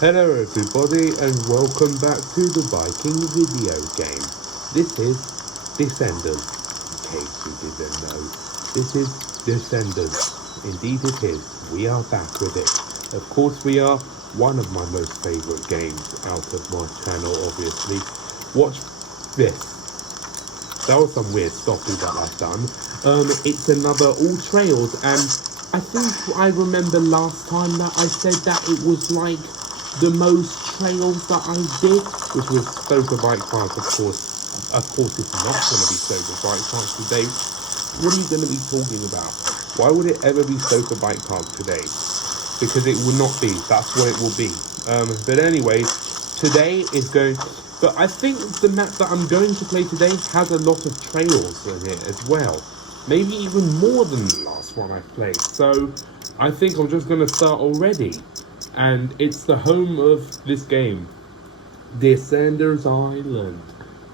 Hello everybody and welcome back to the Viking video game. This is Descenders, in case you didn't know. This is Descenders. Indeed it is. We are back with it. Of course we are. One of my most favourite games out of my channel, obviously. Watch this. That was some weird stopping that I've done. It's another All Trails, and I think I remember last time that I said that it was like the most trails that I did, which was Stoker Bike Park, of course. Of course, it's not going to be Stoker Bike Park today. What are you going to be talking about? Why would it ever be Stoker Bike Park today? Because it would not be. That's what it will be. But anyway, today is going... But I think the map that I'm going to play today has a lot of trails in it as well. Maybe even more than the last one I played. So I think I'm just going to start already. And it's the home of this game, Descenders Island.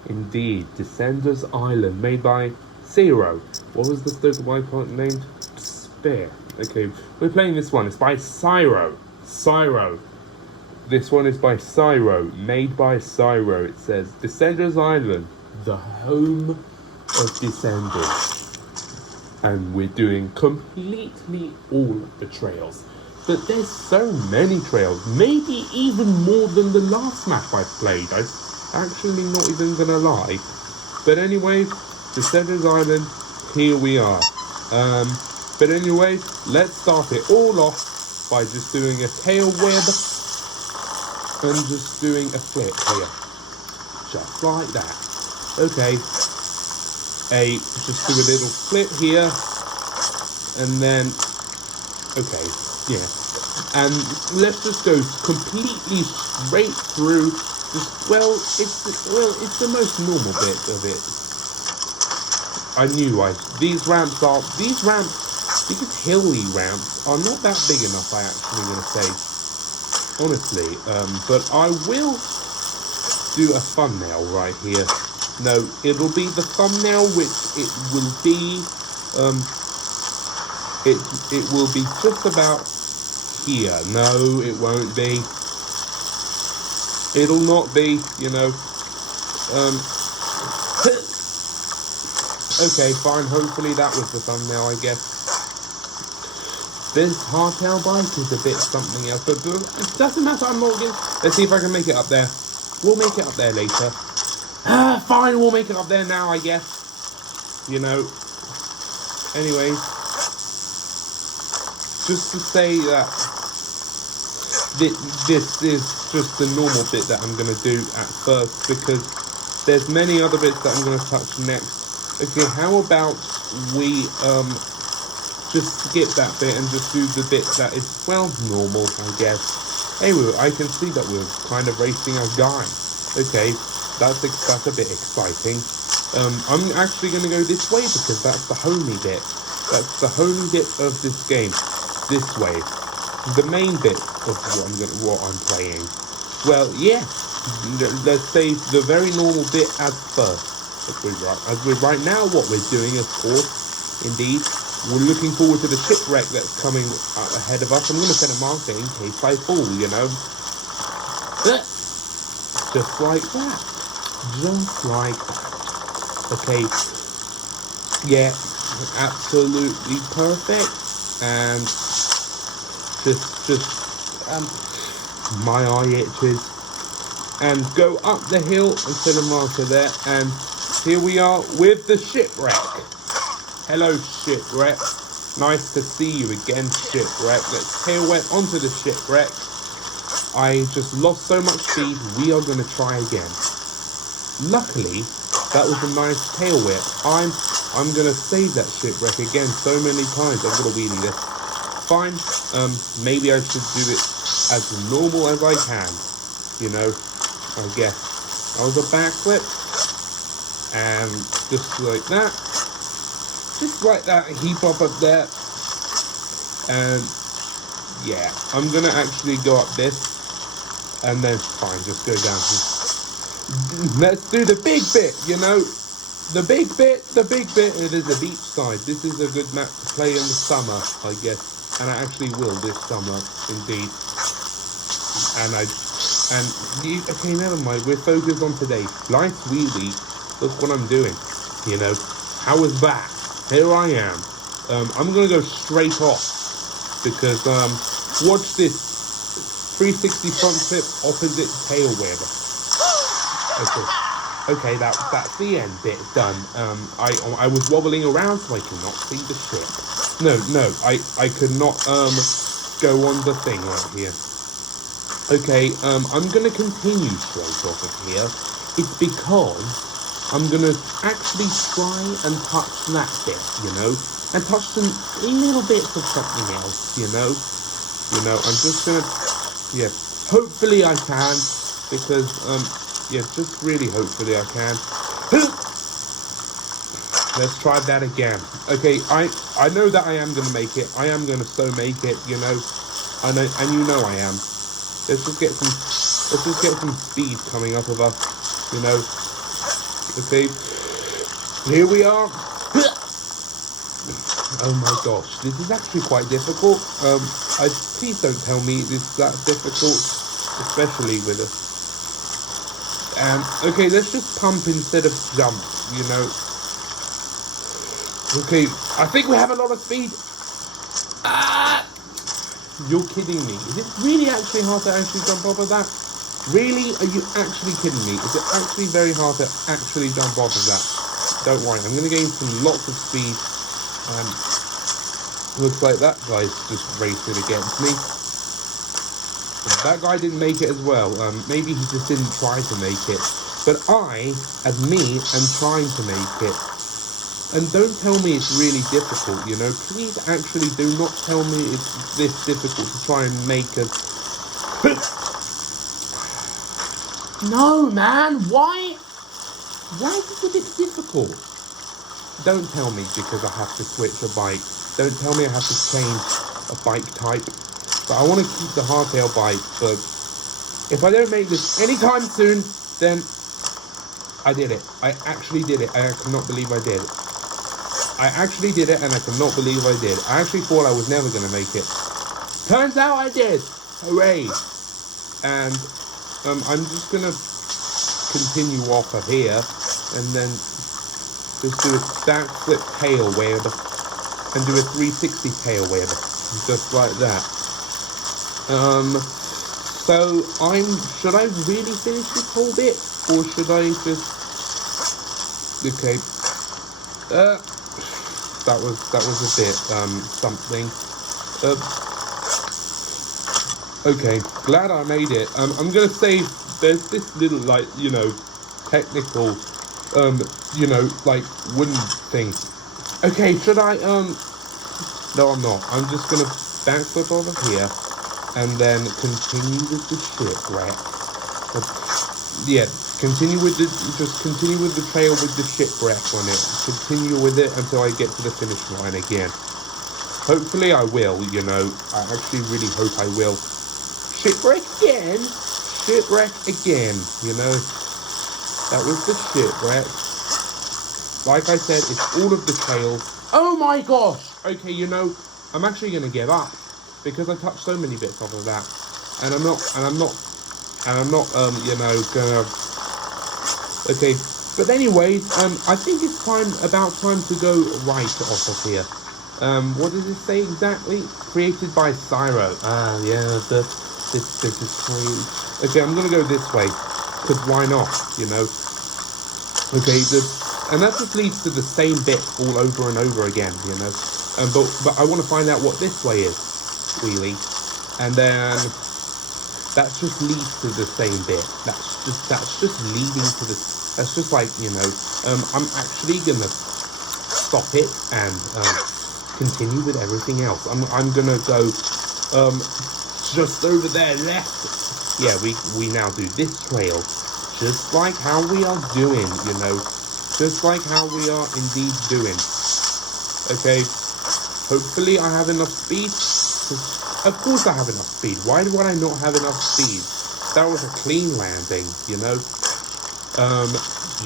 Indeed, Descenders Island, made by Zero. What was the Stoker Bike Park named? Spare. Okay, we're playing this one. It's by Cyro. This one is by Cyro, made by Cyro. It says, Descenders Island, the home of Descenders. And we're doing completely all of the trails. But there's so many trails, maybe even more than the last map I played. I'm actually not even gonna lie. But anyway, Descenders Island, here we are. But anyway, let's start it all off by just doing a tail whip and just doing a flip here. Just like that. Okay. Just do a little flip here. And then, okay. Yeah, and let's just go completely straight through. It's the most normal bit of it. These hilly ramps are not that big enough. I actually want to say, honestly, but I will do a thumbnail right here. No, it'll be the thumbnail, which it will be. It will be just about here. No, it won't be. It'll not be, you know. Okay, fine. Hopefully that was the thumbnail, I guess. This hardtail bike is a bit something else, but it doesn't matter. I'm not against. Let's see if I can make it up there. We'll make it up there later. Fine, we'll make it up there now, I guess. You know. Anyway. Just to say that this is just the normal bit that I'm going to do at first, because there's many other bits that I'm going to touch next. Okay, how about we just skip that bit and just do the bit that is, well, normal, I guess. Anyway, I can see that we're kind of racing a guy. Okay, that's a bit exciting. I'm actually going to go this way because that's the homey bit. That's the homey bit of this game. This way, the main bit of what I'm playing. Well, yeah, let's say the very normal bit as first. Right now, what we're doing, of course, indeed, we're looking forward to the shipwreck that's coming ahead of us. I'm going to set a marker in case I fall, you know. Just like that. Just like that. Okay. Yeah, absolutely perfect. And my eye itches, and go up the hill and set a marker there, and here we are with the shipwreck. Hello, shipwreck. Nice to see you again, shipwreck. Let's tail whip onto the shipwreck. I just lost so much speed. We are going to try again. Luckily, that was a nice tail whip. I'm going to save that shipwreck again so many times. I'm going to wheelie this. Fine, maybe I should do it as normal as I can, you know, I guess. That was a backflip, and just like that, heap up there, and yeah, I'm gonna actually go up this, and then fine, just go down here. Let's do the big bit, you know. The big bit, it is a beach side. This is a good map to play in the summer, I guess. And I actually will this summer, indeed. Okay, never mind. We're focused on today. Nice wheelie. Look what I'm doing. You know, how was that? Here I am. I'm gonna go straight off because watch this 360 front flip opposite tail whip. Okay, that's the end bit done. I was wobbling around so I could not see the ship. No, I could not go on the thing right here. Okay, I'm gonna continue straight off of here. It's because I'm gonna actually try and touch that bit, you know, and touch some little bits of something else, you know. I'm just gonna, yeah, hopefully I can, because yeah, just really hopefully I can. Let's try that again. Okay, I know that I am gonna make it. I am gonna so make it, you know. I know, and you know I am. Let's just get some speed coming up of us, you know. Okay, here we are. Oh my gosh, this is actually quite difficult. Please don't tell me it's that difficult, especially with a. Okay, let's just pump instead of jump, you know. Okay, I think we have a lot of speed. You're kidding me. Is it really actually hard to actually jump off of that? Really? Are you actually kidding me? Is it actually very hard to actually jump off of that? Don't worry, I'm going to gain lots of speed. Looks like that guy's just racing against me. That guy didn't make it as well. Maybe he just didn't try to make it. But I, as me, am trying to make it. And don't tell me it's really difficult, you know. Please actually do not tell me it's this difficult to try and make a... No, man, why? Why is it difficult? Don't tell me because I have to switch a bike. Don't tell me I have to change a bike type. But I want to keep the hardtail bike, but if I don't make this anytime soon, then I did it. I actually did it. I cannot believe I did it. I actually did it, and I cannot believe I did. I actually thought I was never going to make it. Turns out I did. Hooray. And I'm just going to continue off of here, and then just do a backflip tail whip, and do a 360 tail whip, just like that. So should I really finish this whole bit, or should I just, okay, that was a bit, something, okay, glad I made it. I'm gonna say, there's this little, like, you know, technical, you know, like, wooden thing. Okay, should I, no I'm not, I'm just gonna backflip over here, and then continue with the shipwreck. Yeah, continue with the trail with the shipwreck on it. Continue with it until I get to the finish line again. Hopefully I will, you know. I actually really hope I will. Shipwreck again, you know. That was the shipwreck. Like I said, it's all of the trails. Oh my gosh! Okay, you know, I'm actually gonna give up. Because I touched so many bits off of that, and I'm not, you know, gonna. Okay, but anyways, I think it's about time to go right off of here. What does it say exactly? Created by Cyro. Yeah, this is crazy. Okay, I'm gonna go this way, because why not? You know. Okay, and that just leads to the same bit all over and over again. You know, but I want to find out what this way is. Wheelie, and then that just leads to the same bit. That's just leading to the. That's just like, you know. I'm actually gonna stop it and continue with everything else. I'm gonna go just over there left. Yeah, we now do this trail, just like how we are doing. You know, just like how we are indeed doing. Okay. Hopefully I have enough speed. Of course I have enough speed. Why would I not have enough speed? That was a clean landing, you know.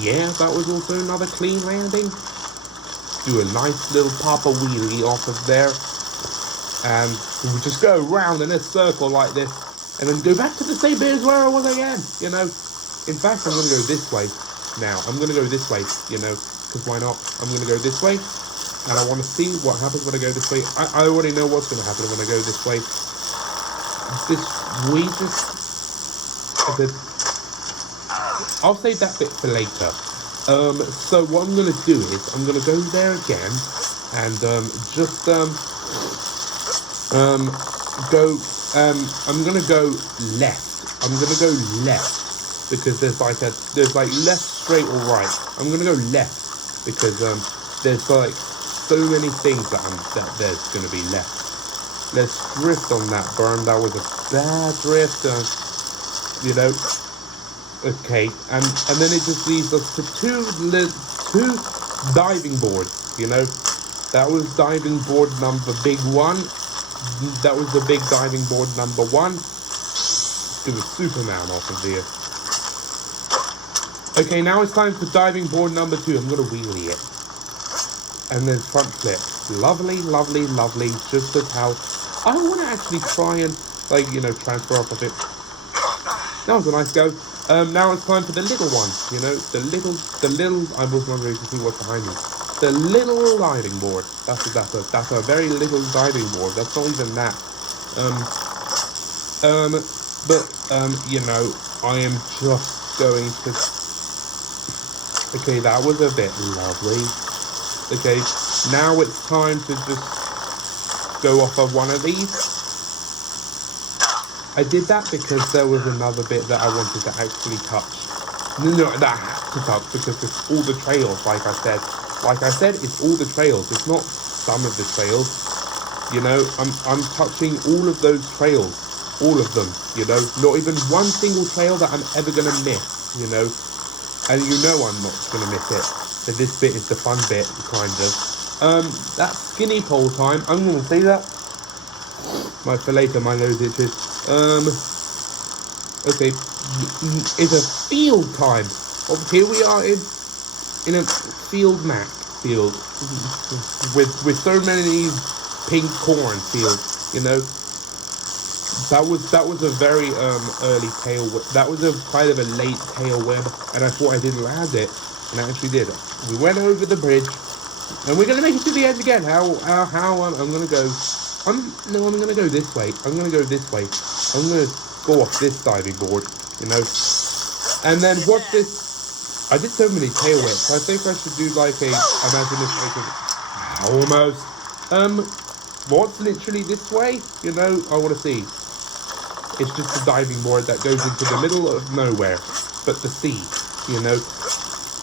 Yeah, that was also another clean landing. Do a nice little papa wheelie off of there. And we just go around in a circle like this. and then go back to the same bit as where I was again, you know. In fact, I'm going to go this way now. I'm going to go this way, you know, because why not? I'm going to go this way, and I want to see what happens when I go this way. I already know what's going to happen when I go this way. I'll save that bit for later. So what I'm going to do is, I'm going to go there again, and I'm going to go left. I'm going to go left. Because there's like left, straight, or right. I'm gonna go left because there's like so many things that there's gonna be left. Let's drift on that berm. That was a bad drift, you know. Okay, and then it just leaves us to two diving boards. You know, that was diving board number big one. That was the big diving board number one. Do a Superman off of here. Okay, now it's time for diving board number 2. I'm going to wheelie it. And then front flip. Lovely, lovely, lovely. Just as how I want to actually try and, like, you know, transfer off of it. That was a nice go. Now it's time for the little one. You know, the little, I was wondering to see what's behind me. The little diving board. That's a very little diving board. That's not even that. You know, I am just going to... Okay, that was a bit lovely. Okay, now it's time to just go off of one of these. I did that because there was another bit that I wanted to actually touch. No, that I had to touch because it's all the trails, like I said. Like I said, it's all the trails. It's not some of the trails. You know, I'm touching all of those trails. All of them, you know. Not even one single trail that I'm ever going to miss, you know. And you know I'm not going to miss it. So this bit is the fun bit, kind of. That's skinny pole time. I'm going to say that. For later, my nose itches. Okay. It's a field time. Here we are in a field field. With so many pink corn fields, you know. That was a very early tail whip. That was a kind of a late tail whip, and I thought I didn't land it, and I actually did. We went over the bridge, and we're gonna make it to the end again. How I'm gonna go. I'm gonna go this way. I'm gonna go this way. I'm gonna go off this diving board, you know. And then watch this. I did so many tail whips. I think I should do like a almost. What's literally this way? You know, I want to see. It's just a diving board that goes into the middle of nowhere, but the sea, you know.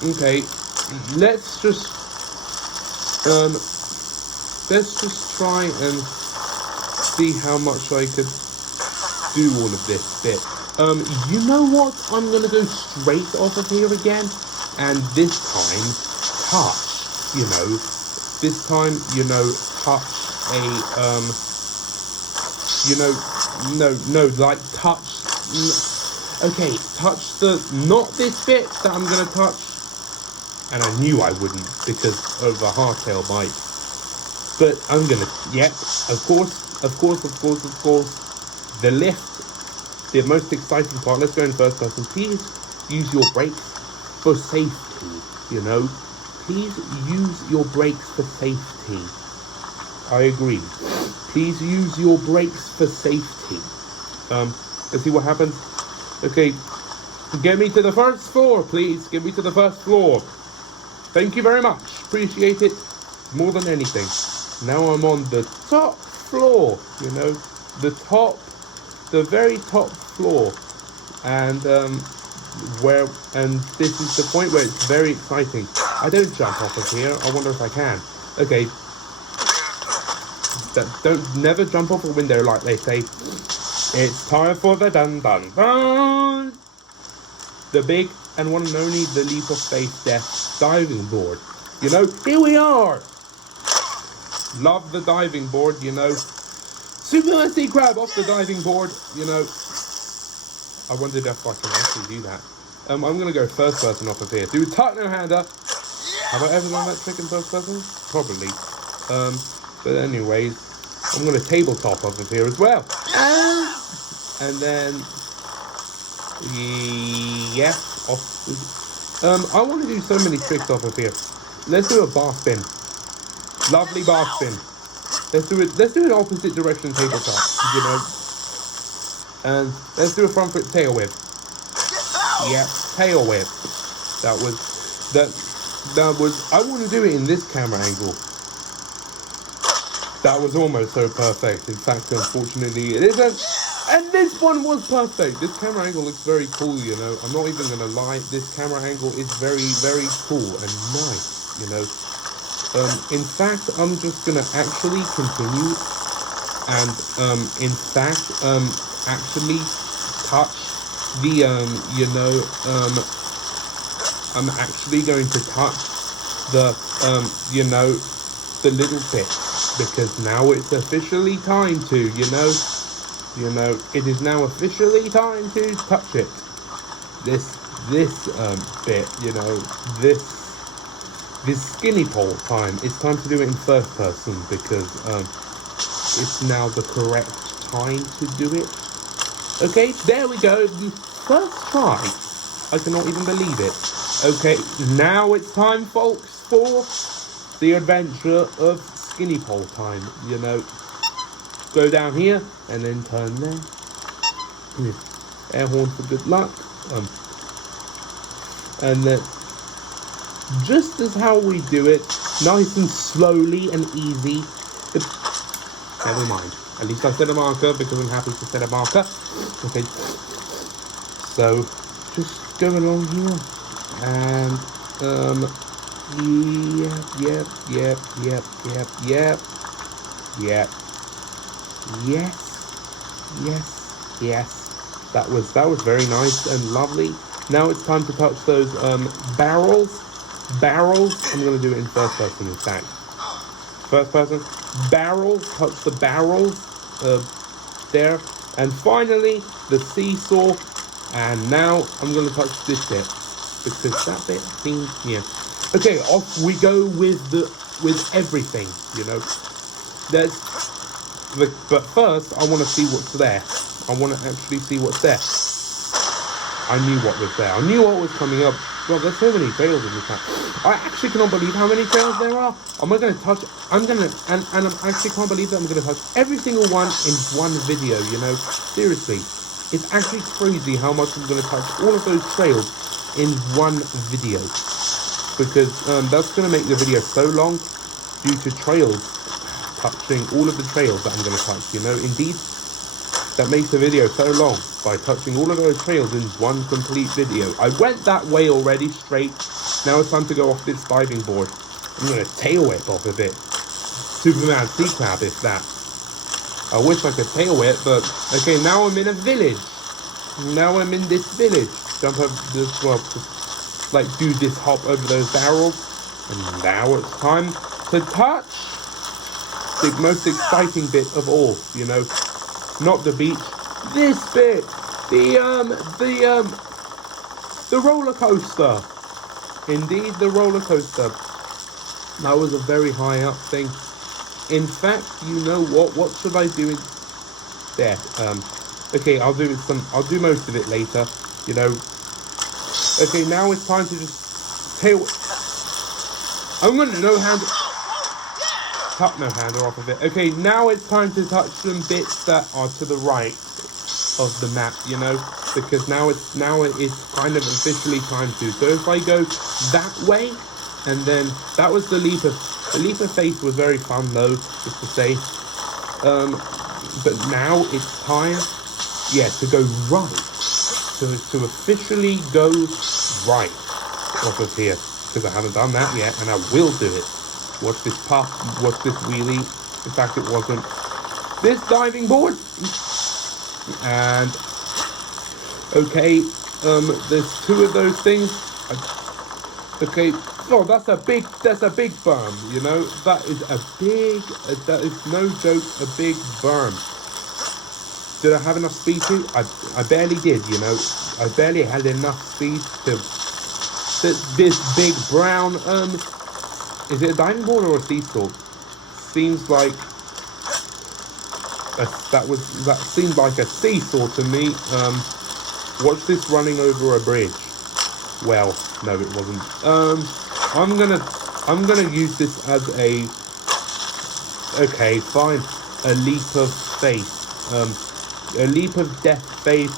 Okay, let's just try and see how much I could do all of this bit. You know what? I'm gonna go straight off of here again, and this time touch. You know, this time, you know, touch a you know, no, like touch. Okay, touch not this bit that I'm gonna touch. And I knew I wouldn't because of a hardtail bite. But I'm gonna, yep, of course. The lift, the most exciting part. Let's go in first person. Please use your brakes for safety. You know, please use your brakes for safety. I agree. Please use your brakes for safety. Let's see what happens. Okay, get me to the first floor, please. Get me to the first floor. Thank you very much. Appreciate it more than anything. Now I'm on the top floor, you know, the very top floor. And this is the point where it's very exciting. I don't jump off of here. I wonder if I can. Okay. Never jump off a window like they say. It's time for the dun dun dun. The big and one and only the leap of faith death diving board. You know, here we are. Love the diving board, you know. Super sea crab off the diving board, you know. I wondered if I can actually do that. I'm gonna go first person off of here. Do a tuck no hander. Have I ever done that trick in first person? Probably. But anyways, I'm gonna tabletop off of here as well. And then, yeah, off. I want to do so many tricks off of here. Let's do a bar spin. Lovely bar spin. Let's do it. Let's do an opposite direction tabletop. You know, and let's do a front foot tail whip. Yeah, tail whip. That was. I want to do it in this camera angle. That was almost so perfect. In fact, unfortunately, it isn't. And this one was perfect. This camera angle looks very cool, you know. I'm not even going to lie. This camera angle is very, very cool and nice, you know. In fact, I'm just going to actually continue and, in fact, actually touch the, I'm actually going to touch the, the little bit. Because now it's officially time to, you know, it is now officially time to touch it. This bit, you know, this skinny pole time. It's time to do it in first person because it's now the correct time to do it. Okay, there we go. First try. I cannot even believe it. Okay, now it's time, folks, for the adventure of skinny pole time, you know. Go down here and then turn there. Air horn for good luck. And then just as how we do it, nice and slowly and easy. Never mind. At least I set a marker because I'm happy to set a marker. Okay. So just go along here and Yep. Yes. That was very nice and lovely. Now it's time to touch those barrels. I'm gonna do it in first person, in fact. First person. Barrels. Touch the barrels. There. And finally the seesaw. And now I'm gonna touch this bit because that bit seems Okay, off we go with everything, you know. But first, I want to see what's there. I want to actually see what's there. I knew what was there. I knew what was coming up. Well, there's so many trails in this map. I actually cannot believe how many trails there are. And I actually can't believe that I'm going to touch every single one in one video, you know. Seriously. It's actually crazy how much I'm going to touch all of those trails in one video. Because that's going to make the video so long due to trails, touching all of the trails that I'm going to touch, you know. Indeed, that makes the video so long by touching all of those trails in one complete video. I went that way already straight. Now it's time to go off this diving board. I'm going to tail whip off of it. Superman C-Clap is that. I wish I could tail whip, but okay, now I'm in a village. Now I'm in this village. Jump over this, well, like do this hop over those barrels, and now it's time to touch the most exciting bit of all, you know, not the beach, this bit, the roller coaster. Indeed, the roller coaster. That was a very high up thing. In fact, you know what should I do in there? Okay, I'll do most of it later, you know. Okay, now it's time to just tail. I'm going to no-hander off of it. Okay, now it's time to touch some bits that are to the right of the map, you know, because now it's kind of officially time to. So if I go that way, and then that was the leap of faith was very fun though, just to say. But now it's time, to go right. To officially go right off of here, because I haven't done that yet, and I will do it. Watch this puff, watch this wheelie. In fact, it wasn't this diving board. And okay, there's two of those things. Okay, oh, that's a big berm. You know, that is no joke, a big berm. Did I have enough speed to? I barely did, you know. I barely had enough speed to this big brown, is it a diving board or a seesaw? Seems like that seemed like a seesaw to me. Watch this running over a bridge. Well, no, it wasn't. I'm gonna use this as a, okay, fine, a leap of faith. A leap of death faith.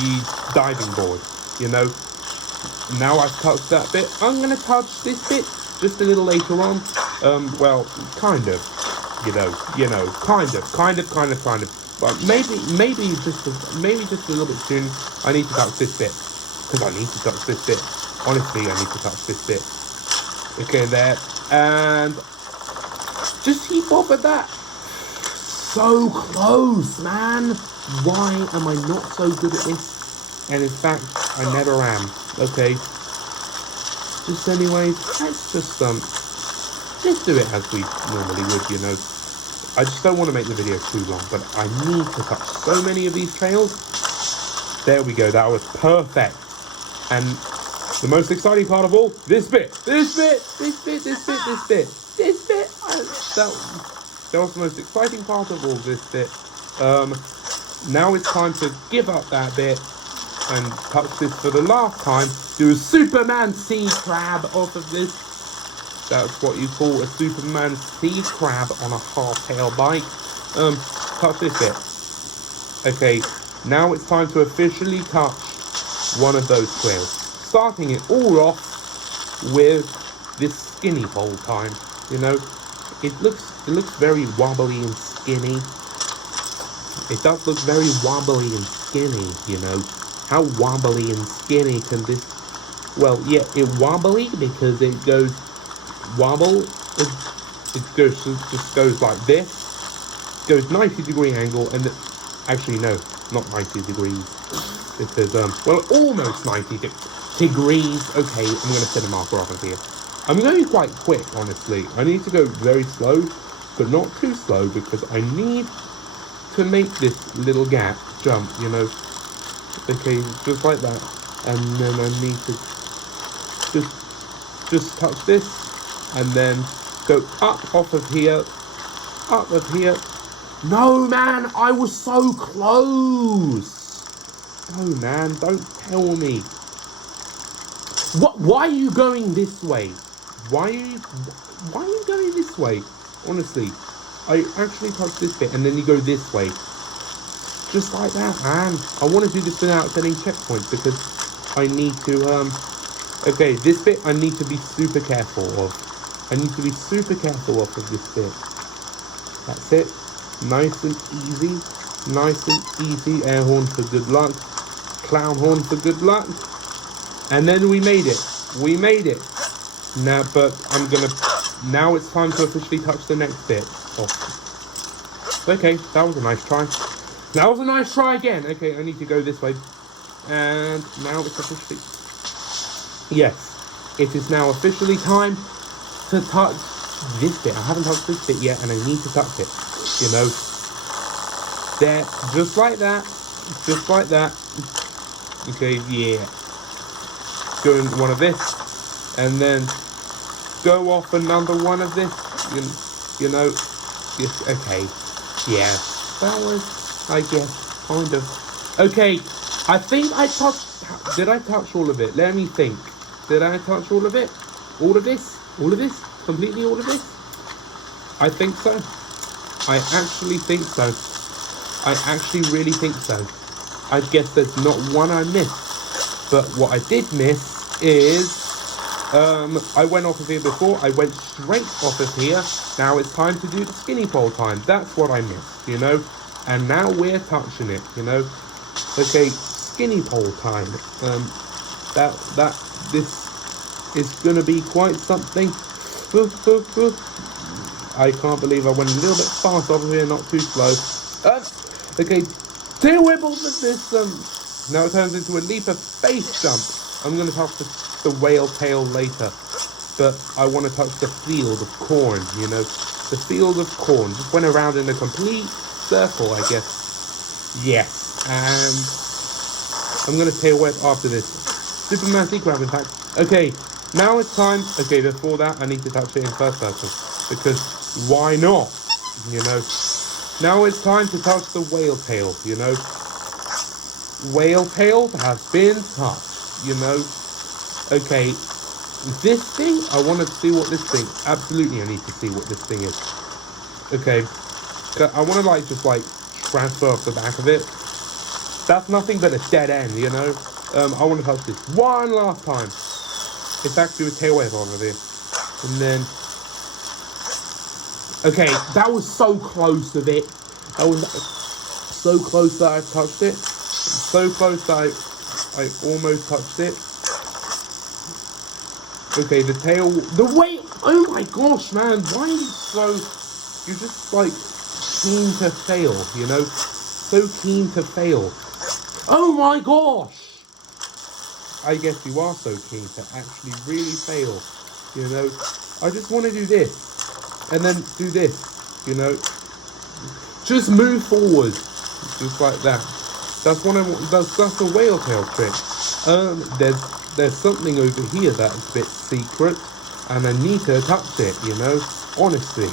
Ye diving board. You know. Now I've touched that bit. I'm gonna touch this bit just a little later on. Well, kind of. You know, kind of. But maybe just a little bit soon. I need to touch this bit. Because I need to touch this bit. Honestly, I need to touch this bit. Okay, there. And just keep up with that. So close, man. Why am I not so good at this? And in fact, I never am. Okay. Just anyways, let's just do it as we normally would, you know. I just don't want to make the video too long, but I need to touch so many of these trails. There we go, that was perfect. And the most exciting part of all, this bit. That was the most exciting part of all, this bit. Now it's time to give up that bit and touch this for the last time. Do a Superman sea crab off of this. That's what you call a Superman sea crab on a hardtail bike. Touch this bit. Okay, now it's time to officially touch one of those trails. Starting it all off with this skinny pole time. You know, it looks very wobbly and skinny. It does look very wobbly and skinny, you know. How wobbly and skinny can this... Well, yeah, it wobbly because it goes... Wobble, it just goes like this, goes 90-degree angle, and actually no, not 90 degrees, because well, almost 90 degrees. Okay, I'm going to set a marker off of here. I'm going quite quick, honestly. I need to go very slow, but not too slow, because I need to make this little gap jump, you know. Okay, just like that, and then I need to just touch this. And then go up off of here. No, man, I was so close. No, man, don't tell me. What? Why are you going this way? Why are you going this way? Honestly, I actually touched this bit, and then you go this way. Just like that, man. I want to do this without setting checkpoints because I need to. Okay, this bit I need to be super careful of. I need to be super careful off of this bit. That's it. Nice and easy. Nice and easy. Air horn for good luck. Clown horn for good luck. And then we made it. We made it. Now, but I'm gonna... Now it's time to officially touch the next bit. Oh. Okay, that was a nice try. That was a nice try again. Okay, I need to go this way. And now it's officially... Yes. It is now officially time to touch this bit. I haven't touched this bit yet, and I need to touch it. You know, there, just like that, Okay, yeah. Doing one of this, and then go off another one of this. You know, yes. Okay, yeah. That was, I guess, kind of. Okay, I think I touched. Did I touch all of it? Let me think. Did I touch all of it? All of this? All of this? Completely all of this? I think so. I actually think so. I actually really think so. I guess there's not one I missed. But what I did miss is... I went off of here before. I went straight off of here. Now it's time to do the skinny pole time. That's what I missed, you know? And now we're touching it, you know? Okay, skinny pole time. This is going to be quite something. I can't believe I went a little bit fast over here, not too slow. Okay, 2 wibbles of this. Now it turns into a leap of faith jump. I'm going to touch the whale tail later. But I want to touch the field of corn, you know. The field of corn. Just went around in a complete circle, I guess. Yes. And I'm going to tail whip after this. Superman sea crab, in fact. Okay. Now it's time, okay, before that, I need to touch it in first person, because why not, you know, Now it's time to touch the whale tail, you know. Whale tail has been touched, you know. Okay, this thing, I want to see what this thing, absolutely I need to see what this thing is. Okay, I want to like, just like, transfer off the back of it. That's nothing but a dead end, you know. I want to touch this one last time. It's actually a tail wave on it. And then, okay, that was so close of it. That was so close that I touched it. So close that I almost touched it. Okay, the tail, the weight, oh my gosh, man, why are you so, you're just like keen to fail, you know, so keen to fail. Oh my gosh, I guess you are so keen to actually really fail, you know. I just want to do this, and then do this, you know, just move forward, just like that. That's one of, that's a whale tail trick. There's something over here that's a bit secret, and I need to touch it, you know, honestly.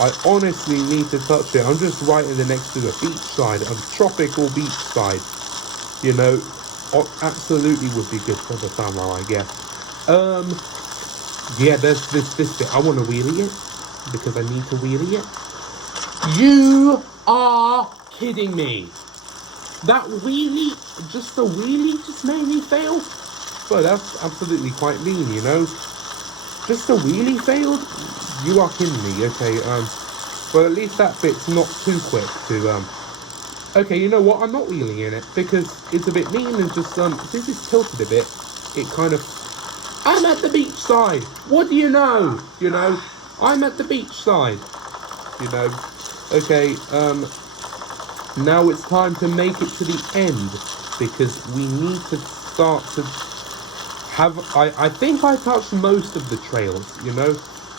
I honestly need to touch it. I'm just right in the next to the beachside, a tropical beachside, you know. Absolutely would be good for the summer, I guess. Yeah, there's this bit. I want to wheelie it, because I need to wheelie it. You are kidding me. That wheelie, just a wheelie, just made me fail. Well, that's absolutely quite mean, you know. Just a wheelie failed? You are kidding me. Okay, well, at least that bit's not too quick to, okay, you know what? I'm not wheeling in it, because it's a bit mean and just, this is tilted a bit. It kind of, I'm at the beach side. What do you know? You know, I'm at the beach side. You know, okay, now it's time to make it to the end, because we need to start to have, I think I touched most of the trails, you know.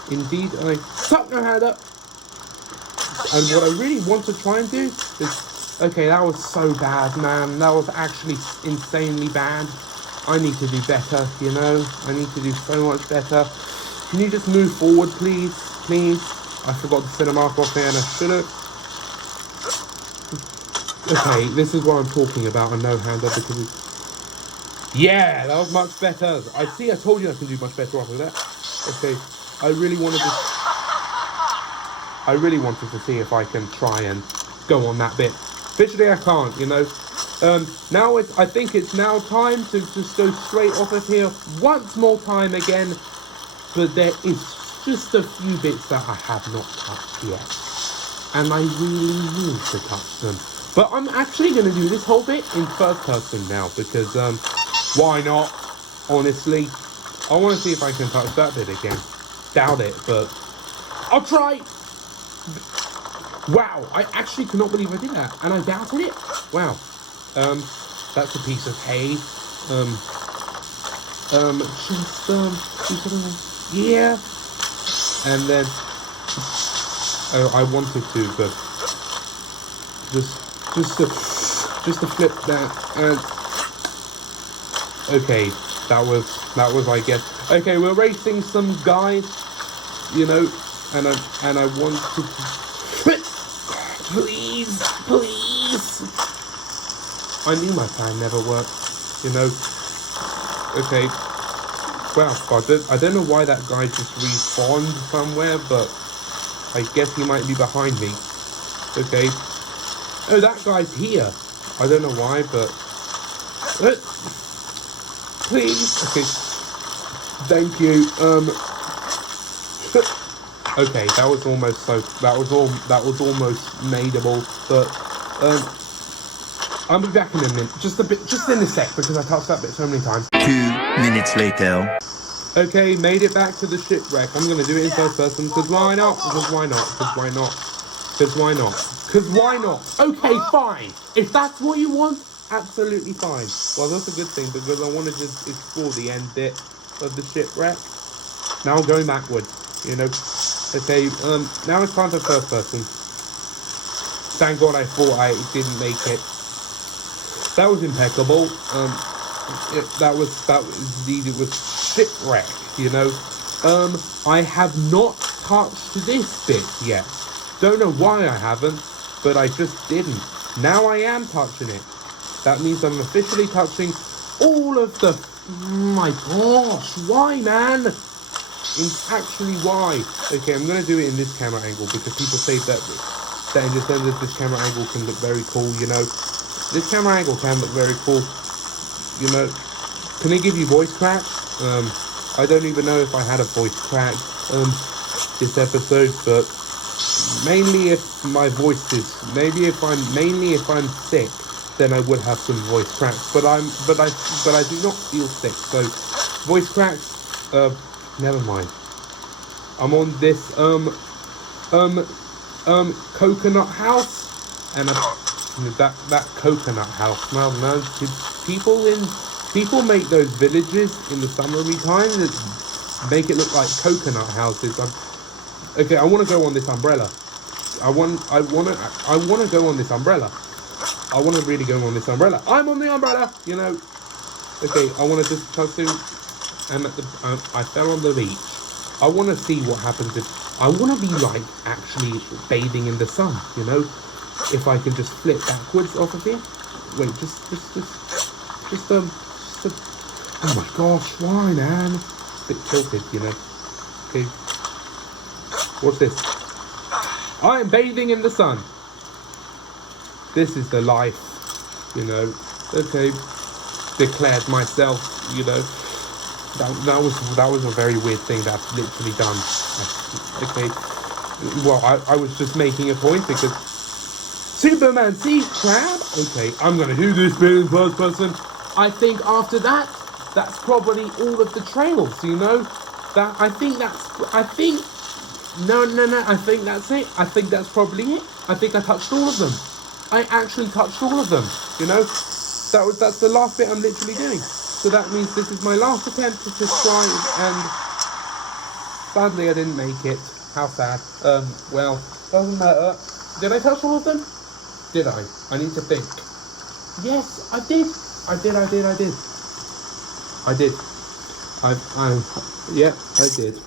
Indeed, I tuck my hand up. And what I really want to try and do is, okay, that was so bad, man. That was actually insanely bad. I need to do better, you know. I need to do so much better. Can you just move forward, please? Please. I forgot to set a mark off here and I should have. Okay, this is what I'm talking about, a no-hander, because yeah, that was much better. I told you I can do much better after that. Okay, I really wanted to see if I can try and go on that bit. Officially, I can't, you know. Now I think it's now time to just go straight off of here once more time again. But there is just a few bits that I have not touched yet. And I really need to touch them. But I'm actually going to do this whole bit in first person now, because, why not? Honestly, I want to see if I can touch that bit again. Doubt it, but I'll try. Wow, I actually cannot believe I did that, and I doubted it. Wow, that's a piece of hay. Yeah, and then I wanted to, but just to flip that, and okay, that was I guess. Okay, we're racing some guys, you know, and I want to, please. I knew my plan never worked, you know. Okay, well, I don't know why that guy just respawned somewhere, but I guess he might be behind me. Okay. Oh, that guy's here. I don't know why, but please. Okay. Thank you. Okay, that was almost almost madeable, but I'll be back in a minute. Just in a sec, because I touched that bit so many times. 2 minutes later. Okay, made it back to the shipwreck. I'm gonna do it in first person, because why not? Because why not? Because why not? Because why not? Because why not? Okay, fine. If that's what you want, absolutely fine. Well, that's a good thing, because I want to just explore the end bit of the shipwreck. Now I'm going backward, you know. Okay, now it's time for first person. Thank God I thought I didn't make it. That was impeccable. That was indeed, it was shipwreck, you know. I have not touched this bit yet. Don't know why I haven't, but I just didn't. Now I am touching it. That means I'm officially touching all of the... Oh my gosh, why, man? Actually, why? Okay, I'm going to do it in this camera angle because people say that in Descenders this camera angle can look very cool, you know. This camera angle can look very cool, you know. Can it give you voice crack? I don't even know if I had a voice crack this episode, but mainly if my voice is mainly if I'm sick, then I would have some voice cracks. But I do not feel sick, so voice cracks. Never mind. I'm on this coconut house, and that coconut house. Now, no, people make those villages in the summery time that make it look like coconut houses. Okay, I want to go on this umbrella. I want to go on this umbrella. I want to really go on this umbrella. I'm on the umbrella, you know. Okay, I want to just touch it, and I fell on the beach. I want to see what happens if I want to be like actually bathing in the sun, you know. If I can just flip backwards off of here. Wait, just oh my gosh, why, man? A bit tilted, you know. Okay. What's this? I am bathing in the sun. This is the life, you know. Okay. Declared myself, you know. That was a very weird thing that I've literally done. Okay. Well, I was just making a point because Superman sees crab. Okay, I'm gonna do this bit in first person. I think after that, that's probably all of the trails, you know. No, I think that's it. I think that's probably it. I think I touched all of them. I actually touched all of them, you know. That's the last bit I'm literally doing. So that means this is my last attempt to try, and sadly I didn't make it. How sad. Well, doesn't matter. Did I touch all of them? Did I? I need to think. Yes, I did. I did. Yeah, I did.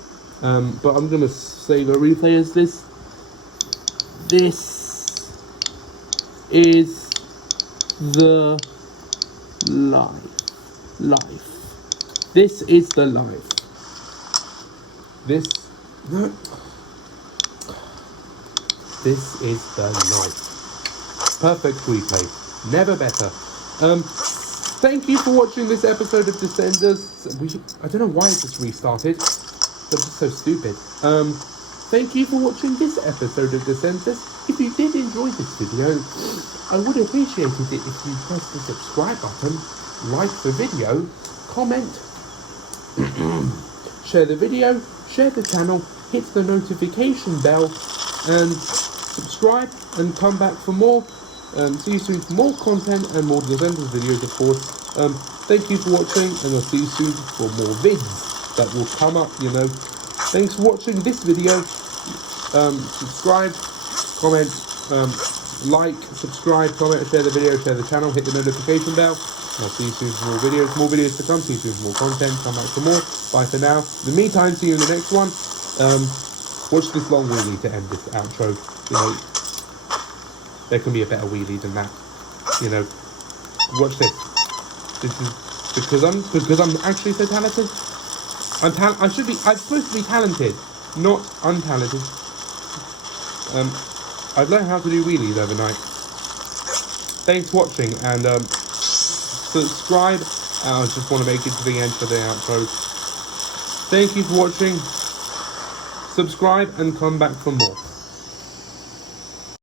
But I'm gonna save a replay as this. This is the life. This is the life. This is the life. Perfect replay. Never better. Thank you for watching this episode of Descenders. I don't know why it just restarted. That's just so stupid. Thank you for watching this episode of Descenders. If you did enjoy this video, I would appreciate it if you press the subscribe button, like the video, comment, share the video, share the channel, hit the notification bell, and subscribe and come back for more. See you soon for more content and more Descenders videos, of course. Thank you for watching, and I'll see you soon for more vids that will come up, you know. Thanks for watching this video. Subscribe, comment, like, subscribe, comment, share the video, share the channel, hit the notification bell. I'll see you soon for more videos to come. See you soon for more content, come back for more. Bye for now. In the meantime, see you in the next one. Watch this long wheelie to end this outro. You know, there can be a better wheelie than that. You know, watch this. This is because I'm actually so talented. I'm supposed to be talented, not untalented. I've learned how to do wheelies overnight. Thanks for watching, and subscribe. I just want to make it to the end for the outro. Thank you for watching. Subscribe and come back for more.